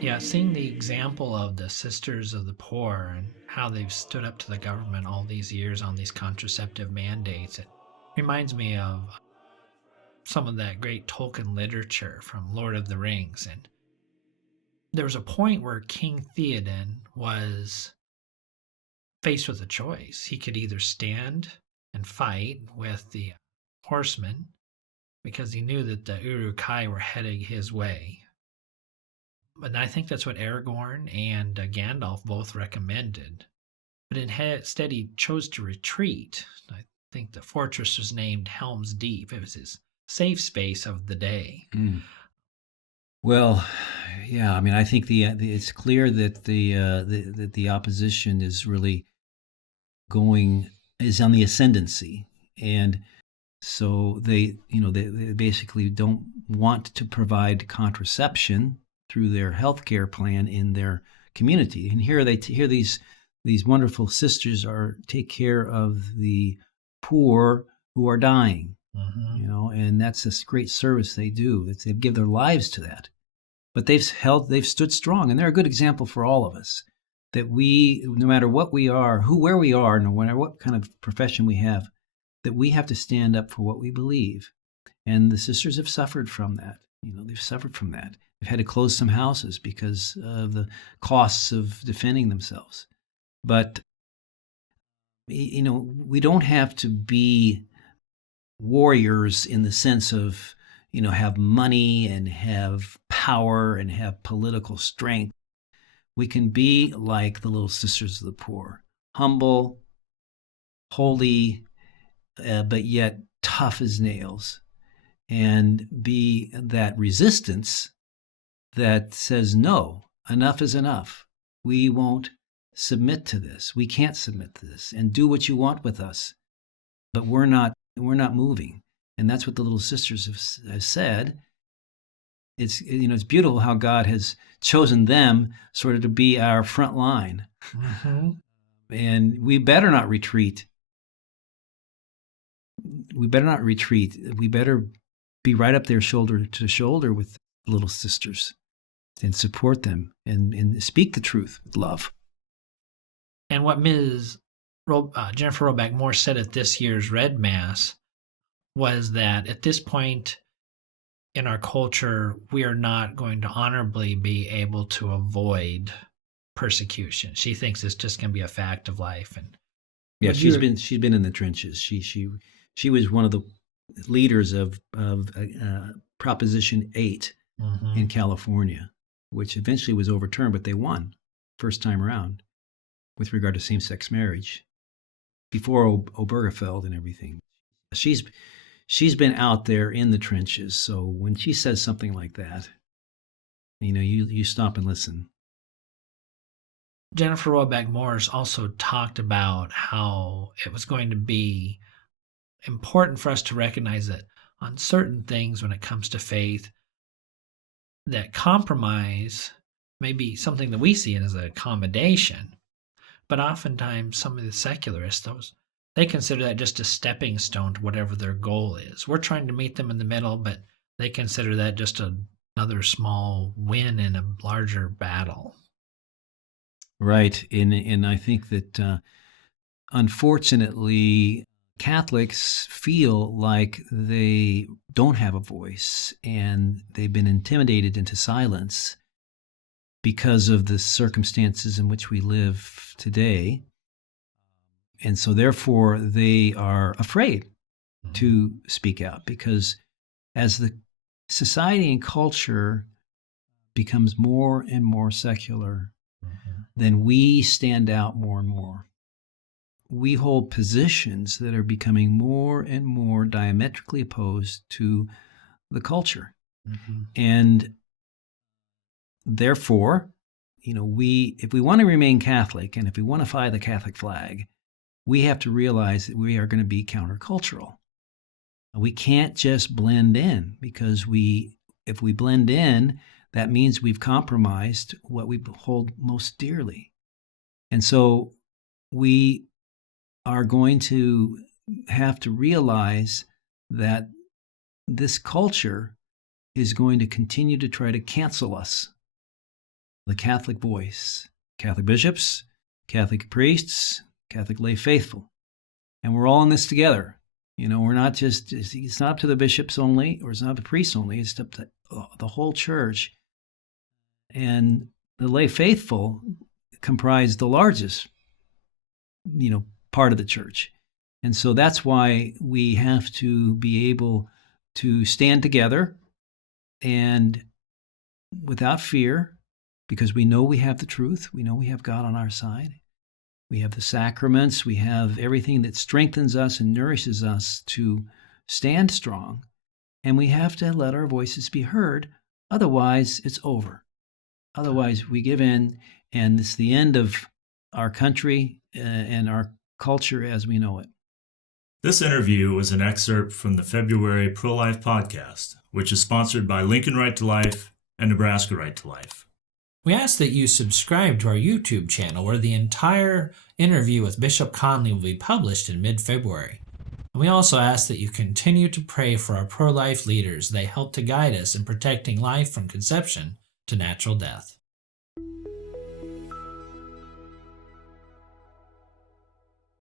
Yeah, seeing the example of the Sisters of the Poor and how they've stood up to the government all these years on these contraceptive mandates, it reminds me of some of that great Tolkien literature from Lord of the Rings. And there was a point where King Theoden was faced with a choice. He could either stand and fight with the horsemen because he knew that the Uruk-hai were heading his way. And I think that's what Aragorn and Gandalf both recommended. But instead, he chose to retreat. I think the fortress was named Helm's Deep. It was his safe space of the day. Mm. Well, yeah. I mean, I think it's clear that the opposition is really is on the ascendancy, and so they basically don't want to provide contraception through their healthcare plan in their community. And here these wonderful sisters take care of the poor who are dying. Mm-hmm. And that's a great service they do. They give their lives to that. But they've stood strong, and they're a good example for all of us. That we, no matter what we are, where we are, no matter what kind of profession we have, that we have to stand up for what we believe. And the sisters have suffered from that. They've suffered from that. They've had to close some houses because of the costs of defending themselves. But, we don't have to be warriors in the sense of, have money and have power and have political strength. We can be like the little sisters of the poor, humble, holy, but yet tough as nails, and be that resistance that says, no, enough is enough. We won't submit to this. We can't submit to this, and do what you want with us. But we're not moving. And that's what the little sisters have said. It's beautiful how God has chosen them sort of to be our front line. Mm-hmm. And we better not retreat. We better be right up there shoulder to shoulder with little sisters and support them and speak the truth with love. And what Ms. Jennifer Roback Moore said at this year's Red Mass was that at this point in our culture, we are not going to honorably be able to avoid persecution. She thinks it's just going to be a fact of life. And yeah, she's been in the trenches. She was one of the leaders of Proposition 8 mm-hmm. in California, which eventually was overturned, but they won first time around with regard to same-sex marriage before Obergefell and everything. She's been out there in the trenches, so when she says something like that, you stop and listen. Jennifer Roback Morris also talked about how it was going to be important for us to recognize that on certain things when it comes to faith, that compromise may be something that we see as an accommodation, but oftentimes some of the secularists, they consider that just a stepping stone to whatever their goal is. We're trying to meet them in the middle, but they consider that just another small win in a larger battle. Right. And I think that unfortunately, Catholics feel like they don't have a voice and they've been intimidated into silence because of the circumstances in which we live today. And so therefore they are afraid to speak out, because as the society and culture becomes more and more secular, then we stand out more and more. We hold positions that are becoming more and more diametrically opposed to the culture. Mm-hmm. And therefore, if we want to remain Catholic and if we want to fly the Catholic flag, we have to realize that we are going to be countercultural. We can't just blend in, because if we blend in, that means we've compromised what we hold most dearly. And so we are going to have to realize that this culture is going to continue to try to cancel us. The Catholic voice, Catholic bishops, Catholic priests, Catholic lay faithful. And we're all in this together. We're not just, it's not up to the bishops only, or it's not up to the priests only, it's up to the whole church. And the lay faithful comprise the largest, part of the church. And so that's why we have to be able to stand together and without fear, because we know we have the truth. We know we have God on our side. We have the sacraments. We have everything that strengthens us and nourishes us to stand strong. And we have to let our voices be heard. Otherwise, it's over. Otherwise, we give in, and it's the end of our country and our culture as we know it. This interview was an excerpt from the February Pro-Life podcast, which is sponsored by Lincoln Right to Life and Nebraska Right to Life. We ask that you subscribe to our YouTube channel, where the entire interview with Bishop Conley will be published in mid-February. And we also ask that you continue to pray for our pro-life leaders. They help to guide us in protecting life from conception to natural death.